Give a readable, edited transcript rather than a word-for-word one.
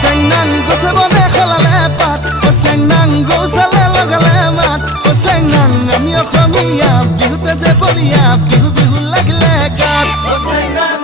চেংনাং গছে বনে খেলালে পাত চেংনাং গৌচালে লগালে মাত চেংনাং আমি অসমীয়া বিহুতে যে বলিয়া বিহু বিহু লাগিলে গাত চেংনাং